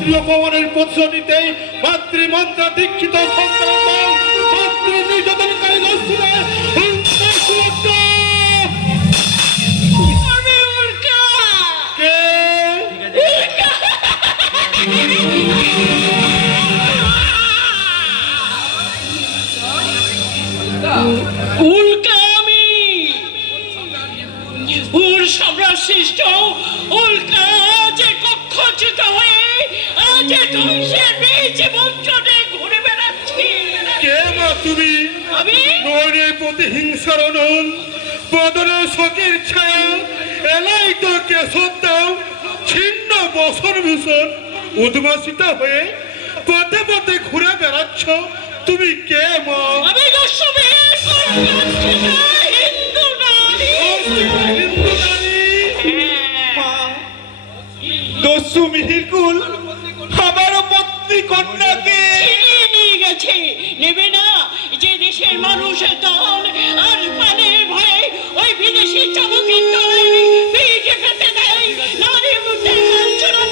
মাতৃ অপমানের প্রতিশোধিতে মাতৃমন্ত্র দীক্ষিত মাতৃ নির্যাতনকারী উল্কা আমি উর সম্রাট সৃষ্ট উল্কা যে কক্ষচ্যুত হয়ে আজ ধ্বংসের বীজ বঞ্চনে ঘুরে বেড়াচ্ছি। কে মা তুমি? আমি? নয়নে প্রতিহিংসার অনল বদনে শোকের ছায়া এলাই তো কেশব দাও ছিন্ন বসন ভূষণ উদ্ভাসিত হয়ে পথে পথে ঘুরে বেড়াচ্ছ। তুমি কে মা? আমি হিন্দু নারী। দস্যু আবারও পত্নী কন্যাকে নিয়ে গেছে। নেবে না যে দেশের মানুষের দল আর পানের ভয়ে ওই বিদেশি চাবুকের তলায় ভিজে খেতে দেয় নারীর মধ্যে লাঞ্ছনা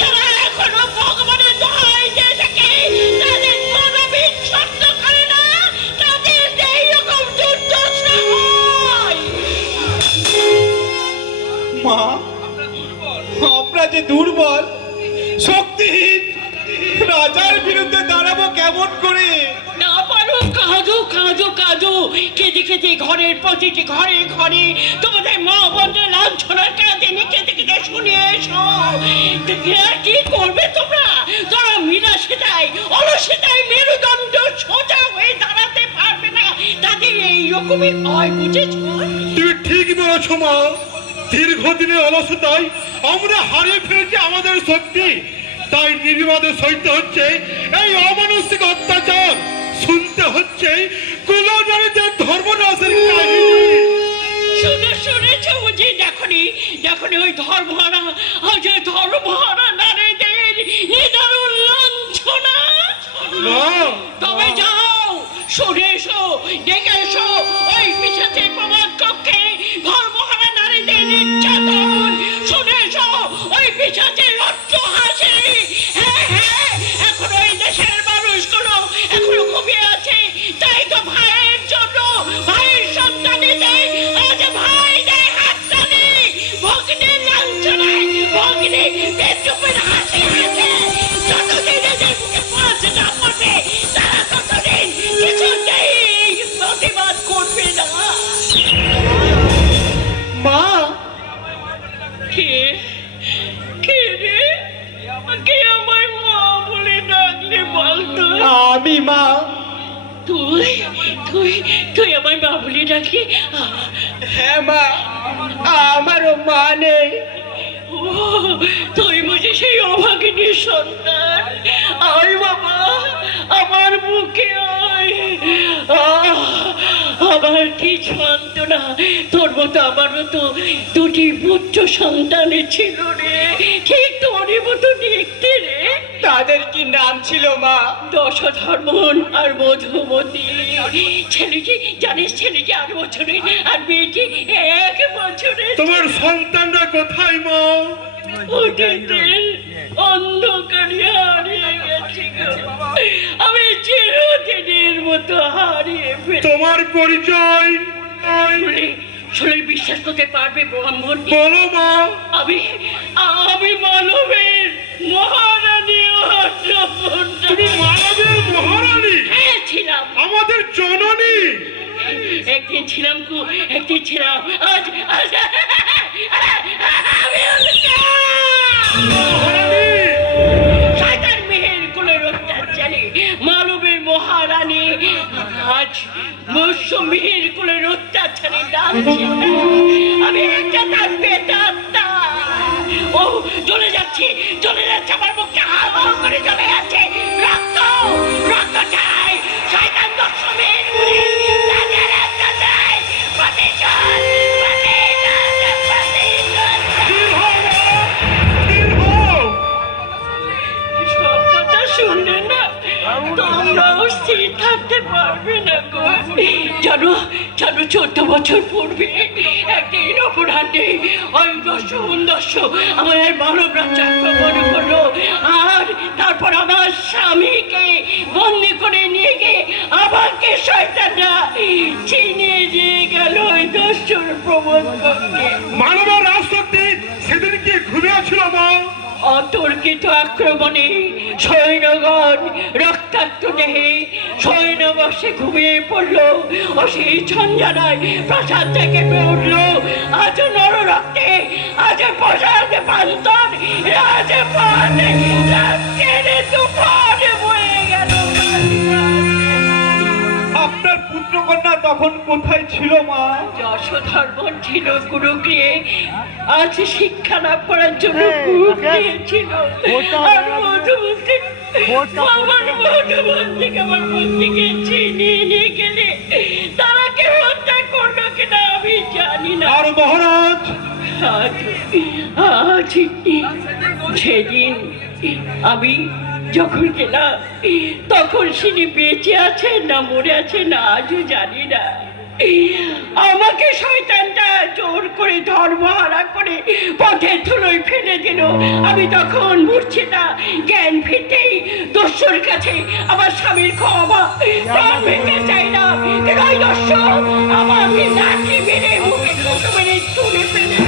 যারা এখনও ভগবানের দোহাই দিয়ে থাকে তাদের কোনো বিচ্ছন্ন করে না তাদের এইরকম দুর্দশা হয় মা আমরা যে দুর্বল শক্তিহীন রাজার বিরুদ্ধে দাঁড়াবো কেমন করে? না পারো কাঁদো কাঁদো কাঁদো কেঁদে কেঁদে ঘরের প্রতিটি ঘরে ঘরে তোমাদের মা বোনদের লাঞ্ছনার কাঁদে কেঁদে কেঁদে শুনে এসো। কি করবে তোমরা? তোমরা মীরা সেটাই অলসেটাই মেরুদণ্ড সোজা হয়ে দাঁড়াতে পারবে না। তাদের এইরকমই হয় বুঝেছ? তুমি ঠিক বলেছ মা। দীর্ঘদিনের অলসতায় আমরা হারিয়ে ফেলেছি আমাদের শক্তি। তাই নির্বাদে সইতে হচ্ছে। এই অমানসিক অত্যাচার শুনতে হচ্ছে। কুলনারীদের ধর্মনাশের কাহিনী। শুনে শুনেছ বুঝি? দেখনি দেখনি ওই ধর্মহারা আজ ওই ধর্মহারা নারীদের নিদারুণ লাঞ্ছনা। তবে যাও শুনে এসো দেখে এসো ওই পিছাতে প্রমাণ কক্ষে ধর্মহারা নারীদের নির্যাতন। শুনে এসো ওই পিছাতে রক্ত হাসে। আমি মা। তুই তুই তুই আমায় মা বলে ডাকলি হ্যাঁ মা আমারও মা নেই। তুই বুঝি সেই অভাগিনী সন্তান? আয় বাবা, আমার বুকে আয়। আমার কি সান্ত্বনা তোর মতো আমারও তো দুটি পুত্র সন্তানের ছিল রে। ঠিক তোর মতো দেখতে রে? তাদের কি নাম ছিল মা? দশধর্মন আর মধুমতি। ছেলেটি জানিস ছেলেটি আট বছরের আর মেয়েটি এক বছরের। তোমার সন্তানরা কোথায় মা? অন্ধকারে হারিয়ে গেছি আমি চিরদিনের মতো হারিয়ে তোমার পরিচয়? শুনে বিশ্বাস করতে পারবে ব্রাহ্মণ? বলো মা। আমি আমি মানবের মহারানী তুমি মানবের মহারানী হ্যাঁ ছিলাম। আমাদের জননী। একদিন ছিলাম কু একদিন ছিলাম। আজ আজ আমি উল্কা! মেহের কুলের অত্যাচারী মানবের মহারানী। আজ মৎস্য মিহির কুলের অত্যাচারী ডাকছে। আমি একটা তার বেতাত্মা ও চলে যাচ্ছে চলে যাচ্ছে আমার মুখে হাওয়া করে চলে যাচ্ছে। বছর পূর্বে ওই দস্যু দস্যু আমাদের মানবরা আক্রমণ করল আর তারপর আমার স্বামীকে বন্দি করে নিয়ে গিয়ে আমাকে শয়তানরা চিনিয়ে দিয়ে গেল ওই দস্যুর করতে। মানবের রাজশক্তি সেদিন কি ঘুমিয়েছিল মা। অতর্কিত আক্রমণে সৈন্যগণ রক্তাক্ত দেহে সৈন্যবর্ষে ঘুমিয়ে পড়ল। ও সেই ছঞ্জানায় প্রাসাদ থেকে উঠল। আজ নর রক্তে আজ প্রসাদ পান্তন রাজপথ, রাজ্যের তুফান পুত্রকন্যা তখন কোথায় ছিল মা? যশোধর্ম ছিল গুরুগৃহে আজ শিক্ষা লাভ করার জন্য গুরুগৃহে ছিল। আর মধুমন্ত্রী আমার মধুমন্ত্রীকে আমার মন্ত্রীকে চিনিয়ে নিয়ে গেলে তারা কে হত্যা করল কিনা আমি জানি না। আর মহারাজ? আজ আজ সেদিন আমি যখন গেলাম তখন তিনি বেঁচে আছেন না মরে আছেন না আজও জানি না। আমাকে শয়তানটা জোর করে ধর্মহারা করে পথের ধুলোয় ফেলে দিল। আমি তখন বুঝছি না, জ্ঞান ফিরতেই দস্যুর কাছে আমার স্বামীর ক্ষমা প্রাণ ভেঙে চাই না। ওই দস্যু আমাকে লাঠি মেরে মুখে মেরে তুলে ফেলে।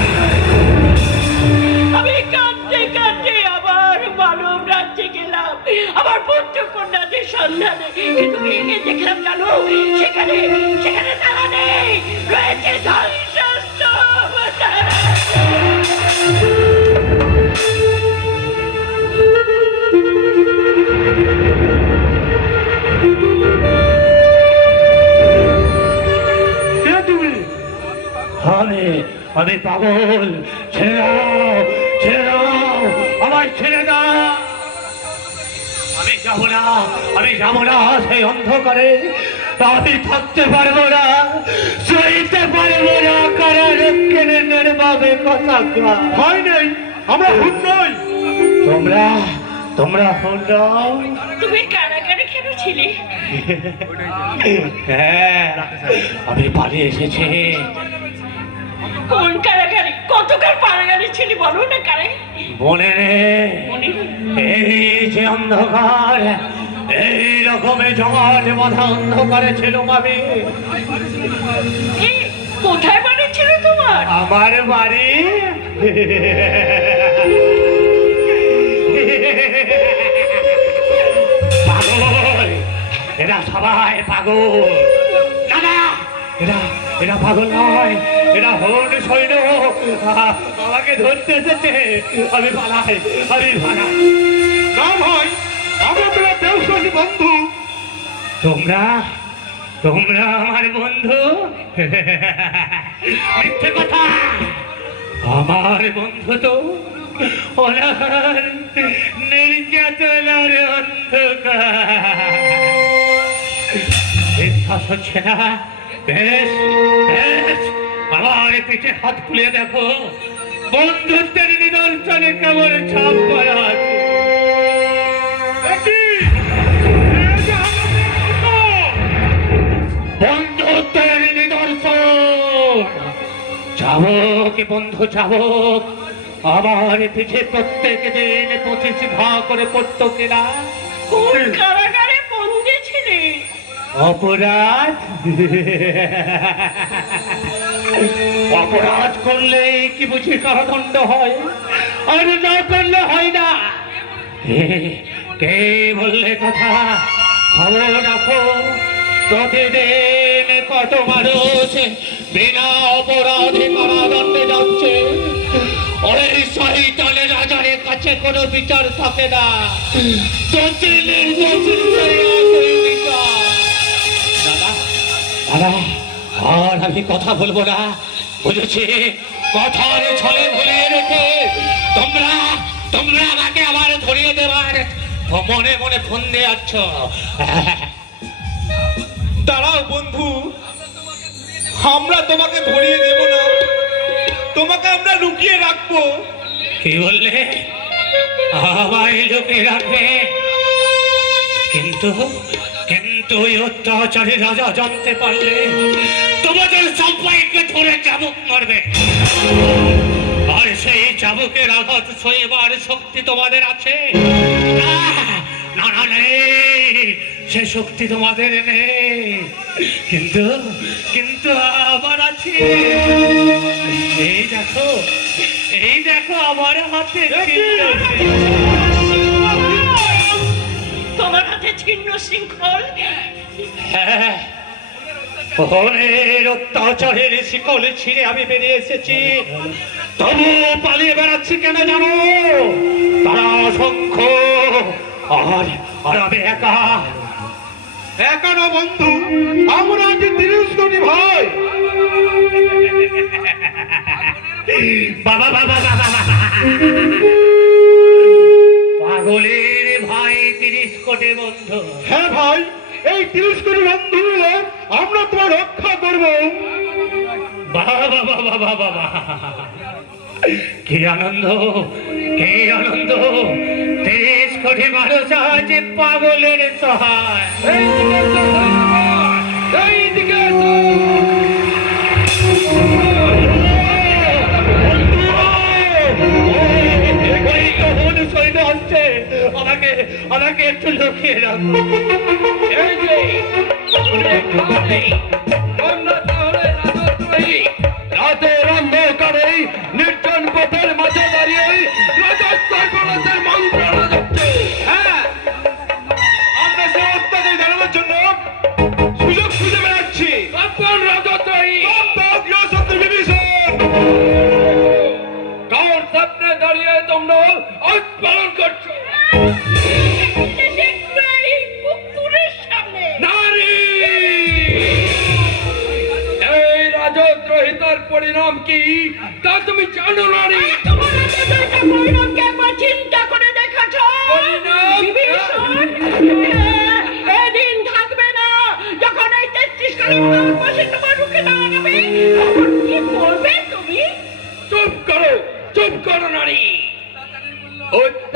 আমার পুত্র কন্যাদের সন্ধানে। কিন্তু দেখলাম সেখানে সেখানে তারা নেই। রয়েছে আমি পাগল, ছেড়ে দাও ছেড়ে দাও আমার ছেড়ে দাও। যাব না আমি যাব না সেই অন্ধকারে আমি থাকতে পারব না সইতে পারব না কারার কেড়ে নির্ভাবে কথা। ভয় নেই আমরা হুন নই। তোমরা তোমরা দাও তুমি কারাগারে কেন ছিলে? হ্যাঁ আমি পালিয়ে এসেছি। কোন কারাগারে? কতকাল কারাগারে ছিলে বলো না কারে? মনে নেই। এই যে অন্ধকার এই রকমের জমাট বাঁধা অন্ধকারে ছিল এ, কোথায় বাড়ি ছিল তোমার? আমার বাড়ি। পাগল এরা সবাই পাগল। না না এরা এরা পাগল নয়। এরা হন সৈন্য। আমাকে ধরতে এসেছে। আমি পালাই আমি পালাই। না ভাই আমরা বন্ধু। তোমরা তোমরা আমার বন্ধু। মিথ্যে কথা। আমার বন্ধু তো অনার নির্যাতনার অন্ধকার। বিশ্বাস হচ্ছে না বেশ বেশ। আমার পিঠে হাত খুলে দেখো। বন্ধুত্বের নিদর্শনে কেমন ছাপ করা আছে। বন্ধু। বন্ধুত্বের নিদর্শন। যাবক বন্ধু যাবক। আমার পিঠে প্রত্যেক দিন পঁচিশ ঘা করে পড়তো কিনা কোন কারাগারে বন্দি ছিলে? অপরাধ? অপরাধ করলে কি বুঝি কারাদণ্ড হয়? আর না করলে হয় না। কে- বললে কথা? খবর রাখো। প্রতিদিন কত মানুষ বিনা অপরাধে কারাদণ্ডে যাচ্ছে। ওই শহীদলে রাজারের কাছে কোনো বিচার থাকে না। দাদা দাদা। আর আমি কথা বলব না। বুঝেছি? কথার ছলে ভুলিয়ে রেখে তোমরা তোমরা আমাকে আবার ধরিয়ে দেবার মনে মনে ফোন দিয়ে যাচ্ছ দাঁড়াও বন্ধু আমরা তোমাকে ধরিয়ে দেব না। তোমাকে আমরা লুকিয়ে রাখব। কি বললে? আমায় লোকে রাখবে। কিন্তু কিন্তু ওই অত্যাচারী রাজা জানতে পারলে তোমাদের সবাইকে ধরে চাবুক মারবে। আর সেই চাবুকের আঘাত সইবার শক্তি তোমাদের আছে। না, না নেই। সে শক্তি তোমাদের নেই। কিন্তু কিন্তু আমার আছে। এই দেখো এই দেখো আমার হাতে। তোমার হাতে ছিন্ন শৃঙ্খল? হ্যাঁ। অত্যাচারের শিকল ছিঁড়ে আমি বেরিয়ে এসেছি। তবু পালিয়ে বেড়াচ্ছি কেন জানো? তারা অসংখ্য। আর আর আমি একা একানো বন্ধু, আমরা যে তিরিশ ভাই। বাবা বাবা বাবা। এই তিরিশ কোটি বন্ধু আমরা তোমার রক্ষা করব। কি আনন্দ কি আনন্দ। তিরিশ কোটি মানুষ আছে পাগলের সহায়। আমাকে আমাকে একটু লুকিয়ে রাখো এই যে, শুনে খাওয়ালে, তোমরা তাহলে রাজদ্রোহী। রাতের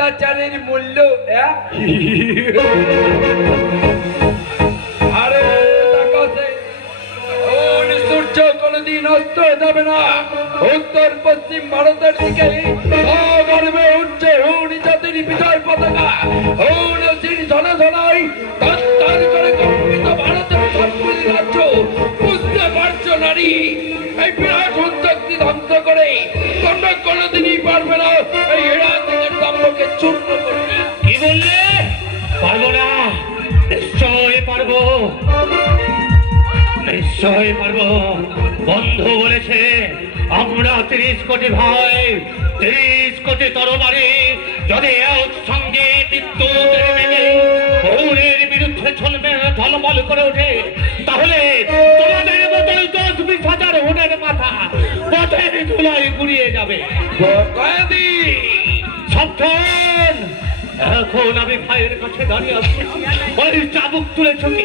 অত্যাচারের মূল্য কোনদিন না। উত্তর পশ্চিম ভারতের দিকে উঠছে জাতির বিজয় পতাকা। ভারতের রাজ্য। বুঝতে পারছ নারী, এই বিরাট উদ্যোগটি ধ্বংস করে তোমরা কোনোদিনই নিশ্চয় পারব। বন্ধু বলেছে, আমরা তিরিশ কোটি ভাই, তিরিশ কোটি তরবারি, যদি সঙ্গে বিদ্যুতের বিরুদ্ধে চলবে, ঝলমল করে ওঠে, তাহলে তোমাদের মতোই দশ বিশ হাজার হোটের মাথা পথের ধুলাই গুড়িয়ে যাবে। সাবধান। এখন আমি ভাইয়ের কাছে দাঁড়িয়ে আছি। ওই চাবুক তুলে ছুটি।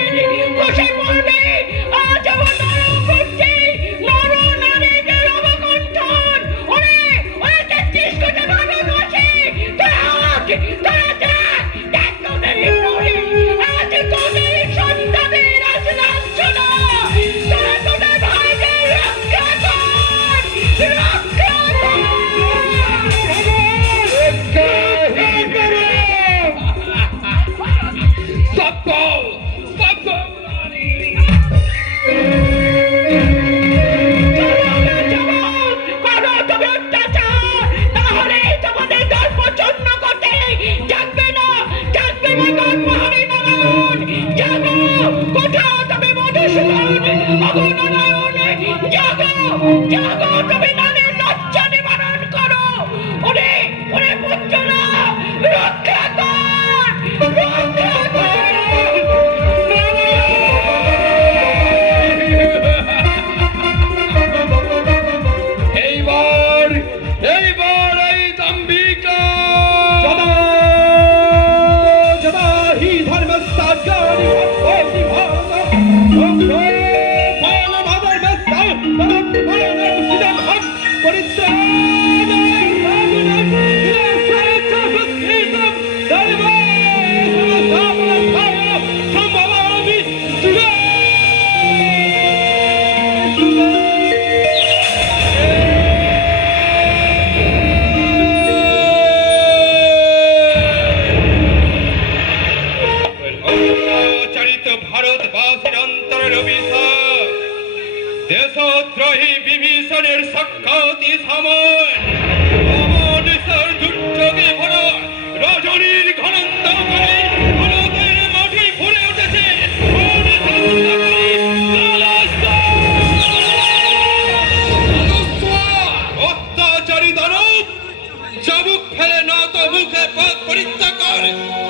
বুক ফেলে নত মুখে পথ পরিত্যাগ কর।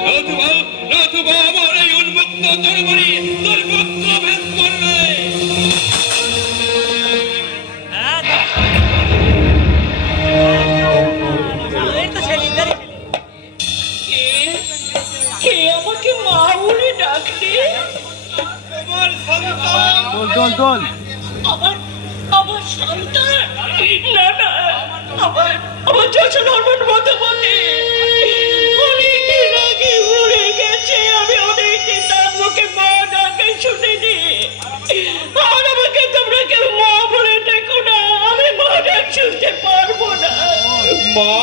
নতুবা নতুবা আমার এই উন্মুক্ত তোর ভেদ করবে। আমার আমার সন্তান? না না আমার আমার শ্বশুর মতো বলে অনেকদিন আগে মরে গেছে আমি অনেকদিন তার মুখে মা ডাকে শুনিনি? আর আমাকে তোমরা কেউ মা বলে দেখো না আমি মা ডাক শুনতে পারব না। মা?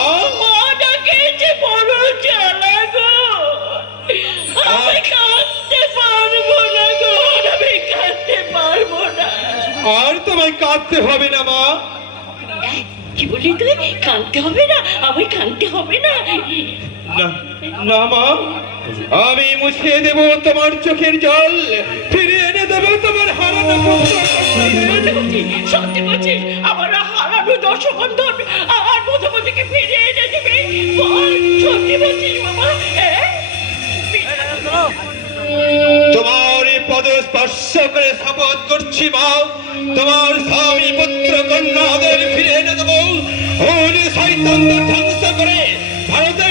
মা ডাকে যে বড় জ্বালা গো। আমি কাঁদতে পারব না গো আমি কাঁদতে পারব না। আর তোমায় কাঁদতে হবে না মা। কি বলি তুই কাঁদতে হবে না আমি কাঁদতে হবে না না না মা আমি মুছিয়ে দেব তোমার চোখের জল ফিরিয়ে এনে দেবো তোমার হারানো। সত্যি বলছিস সত্যি আমার হারানো দর্শকন্ধন আর মধুমতিকে ফিরিয়ে এনে দিবি বল সত্যি বলছিস বাবা হ্যাঁ তোমার পদ স্পর্শ করে শপথ করছি মা। তোমার স্বামী পুত্র কন্যাদের ফিরে এনে দেবো। করে ভারতের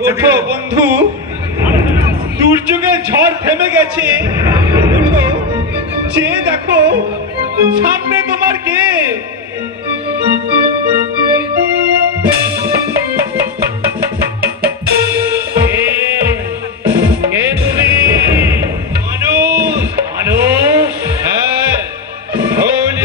ওঠো বন্ধু। দুর্যোগের ঝড় থেমে গেছে। ওঠো চেয়ে দেখো সামনে তোমার কে? কে? মানুষ। মানুষ? হ্যাঁ হলি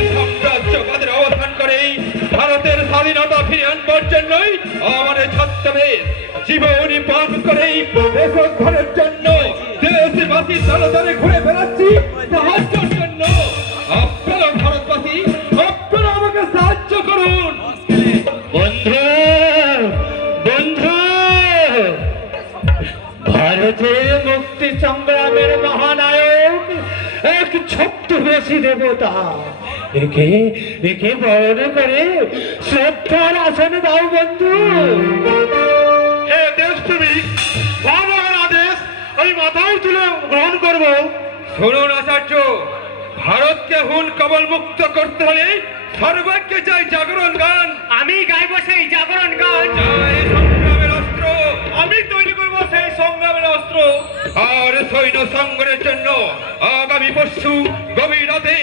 অবস্থান করেই ভারতের স্বাধীনতা ফিরে আনবার জন্যই আমাদের ছত্রবেশ জীবনী পান করেই দেশোদ্ধারের জন্য দেশবাসী দলে দলে ঘুরে বেড়াচ্ছি সাহায্যের জন্য। আপনারা ভারতবাসী, আপনারা আমাকে সাহায্য করুন। বন্ধু বন্ধু ভারতের মুক্তি সংগ্রামের মহানায়ক, এক ছত্রবেশী দেবতা। একে একে বরণ করে শ্রদ্ধার আসনে দাও বন্ধু। মাথায় তুলে গ্রহণ করব। শুনুন আচার্য ভারতকে হুন কবল মুক্ত করতে হলে সর্বাগ্যে চাই জাগরণ গান। আমি গাইব সেই জাগরণ গান। চাই সংগ্রামের অস্ত্র। আমি তৈরি করব সেই সংগ্রামের অস্ত্র। আর সৈন্য সংগ্রহের জন্য আগামী পরশু গভীর রাতে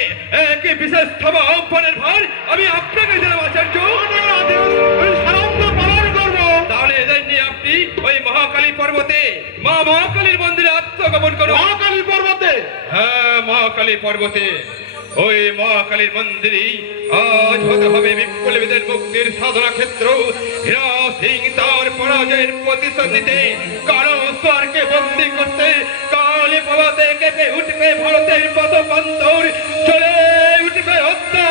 এক বিশেষ সভা আহ্বানের ভার আমি আপনাকে দিলাম আচার্য। পর্বতে মা মহাকালীর মন্দিরে আত্মগমন করুন মহাকালী পর্বতে? হ্যাঁ মহাকালী পর্বতে। ওই মহাকালীর মন্দিরেই আজ হতে হবে বিপ্লবীদের মুক্তির সাধনা ক্ষেত্র। হীরা সিং তার পরাজয়ের প্রতিশোধ নিতে কারও স্বরকে বন্দি করতে কালী পর্বতে কেঁপে উঠবে ভারতের পদ বন্দর। চলে উঠবে হত্যা